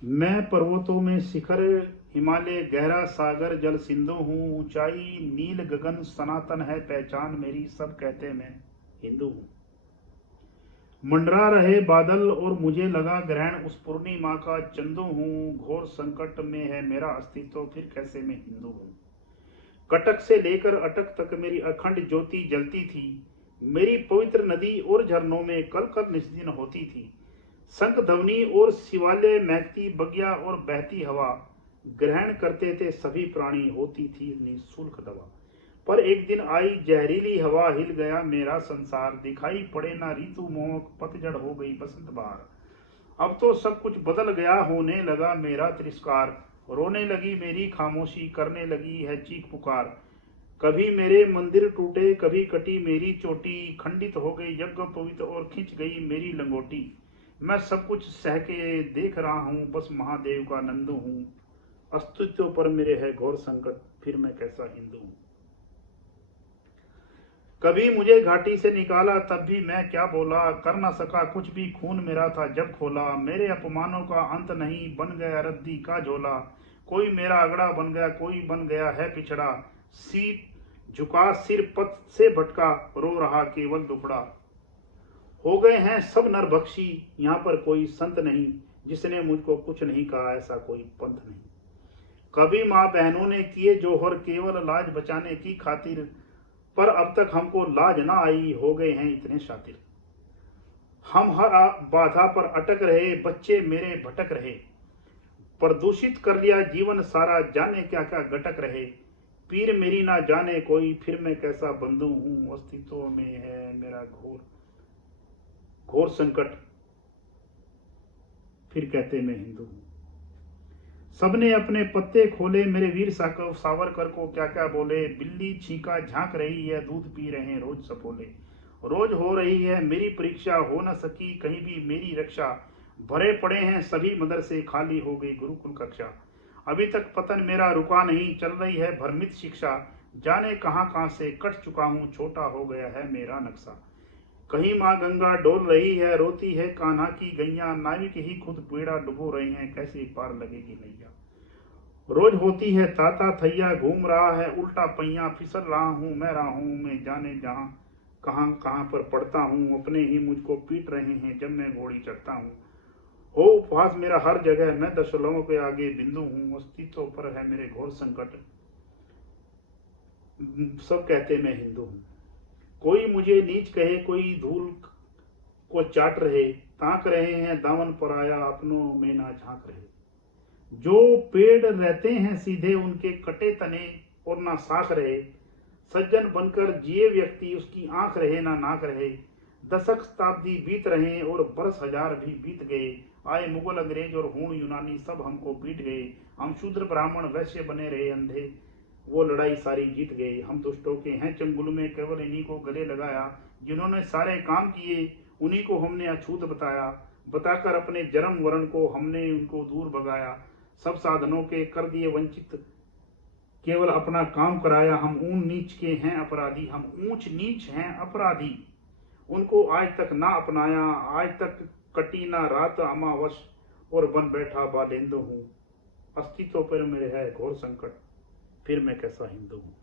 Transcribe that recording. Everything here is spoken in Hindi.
मैं पर्वतों में शिखर, हिमालय गहरा सागर जल सिंधु हूँ। ऊंचाई नील गगन सनातन है पहचान मेरी, सब कहते मैं हिंदू हूँ। मंडरा रहे बादल और मुझे लगा ग्रहण, उस पूर्णिमा का चंदू हूँ। घोर संकट में है मेरा अस्तित्व, फिर कैसे मैं हिंदू हूँ। कटक से लेकर अटक तक मेरी अखंड ज्योति जलती थी। मेरी पवित्र नदी और झरनों में कल कल निस्दिन होती थी। शंख ध्वनि और शिवालय महकती बगिया और बहती हवा ग्रहण करते थे सभी प्राणी, होती थी निःशुल्क दवा। पर एक दिन आई जहरीली हवा, हिल गया मेरा संसार। दिखाई पड़े ना ऋतु मोहक, पतझड़ हो गई बसंत बहार। अब तो सब कुछ बदल गया, होने लगा मेरा तिरस्कार। रोने लगी मेरी खामोशी, करने लगी है चीख पुकार। कभी मेरे मंदिर टूटे, कभी कटी मेरी चोटी। खंडित हो गई यज्ञ पवित्र और खिंच गई मेरी लंगोटी। मैं सब कुछ सह के देख रहा हूँ, बस महादेव का नंदू हूँ। अस्तित्व पर मेरे है घोर संकट, फिर मैं कैसा हिंदू हूँ। कभी मुझे घाटी से निकाला, तब भी मैं क्या बोला। कर न सका कुछ भी, खून मेरा था जब खोला। मेरे अपमानों का अंत नहीं, बन गया रद्दी का झोला। कोई मेरा अगड़ा बन गया, कोई बन गया है पिछड़ा। सीट झुका सिर पथ से भटका, रो रहा केवल दुखड़ा। हो गए हैं सब नरभक्षी, यहाँ पर कोई संत नहीं। जिसने मुझको कुछ नहीं कहा, ऐसा कोई पंथ नहीं। कभी माँ बहनों ने किए जोहर, केवल लाज बचाने की खातिर। पर अब तक हमको लाज ना आई, हो गए हैं इतने शातिर। हम हर बाधा पर अटक रहे, बच्चे मेरे भटक रहे। प्रदूषित कर लिया जीवन सारा, जाने क्या क्या गटक रहे। पीर मेरी ना जाने कोई, फिर मैं कैसा बंधु हूँ। अस्तित्व में है मेरा घोर घोर संकट, फिर कहते मैं हिंदू हूँ। सबने अपने पत्ते खोले, मेरे वीर सावरकर को क्या क्या बोले। बिल्ली छींका झांक रही है, दूध पी रहे हैं रोज सपोले। रोज हो रही है मेरी परीक्षा, हो न सकी कहीं भी मेरी रक्षा। भरे पड़े हैं सभी मदरसे, खाली हो गई गुरुकुल कक्षा। अभी तक पतन मेरा रुका नहीं, चल रही है भ्रमित शिक्षा। जाने कहां कहां से कट चुका हूं, छोटा हो गया है मेरा नक्शा। कहीं माँ गंगा डोल रही है, रोती है कान्हा की गैया। नाविक ही खुद बेड़ा डुबो रहे हैं, कैसे पार लगेगी नैया। रोज होती है ताता थैया, घूम रहा है उल्टा पहिया। फिसल रहा हूँ मैं, रहा हूँ मैं जाने जहाँ कहाँ कहाँ पर पड़ता हूँ। अपने ही मुझको पीट रहे हैं जब मैं घोड़ी चढ़ता हूँ। हो उपहास मेरा हर जगह, मैं दशलों के आगे बिंदु हूँ। अस्तित्व पर है मेरे घोर संकट, सब कहते मैं हिंदू हूँ। कोई मुझे नीच कहे, कोई धूल को चाट रहे। ताक रहे हैं दामन पर आया, अपनों में ना झांक रहे। जो पेड़ रहते हैं सीधे, उनके कटे तने और ना साख रहे। सज्जन बनकर जिए व्यक्ति, उसकी आंख रहे ना नाक रहे। दशक शताब्दी बीत रहे और बरस हजार भी बीत गए। आए मुगल अंग्रेज और हूण यूनानी, सब हमको पीट गए। हम शूद्र ब्राह्मण वैश्य बने रहे अंधे, वो लड़ाई सारी जीत गए। हम दुष्टों के हैं चंगुल में, केवल इन्हीं को गले लगाया। जिन्होंने सारे काम किए, उन्हीं को हमने अछूत बताया। बताकर अपने जन्म वरण को हमने उनको दूर भगाया। सब साधनों के कर दिए वंचित, केवल अपना काम कराया। हम ऊंच नीच के हैं अपराधी, हम ऊंच नीच हैं अपराधी। उनको आज तक ना अपनाया, आज तक कटी ना रात अमावस, और बन बैठा बालेंदु हूँ। अस्तित्व पर मेरे है घोर संकट, फिर मैं कैसा हिंदू हूँ।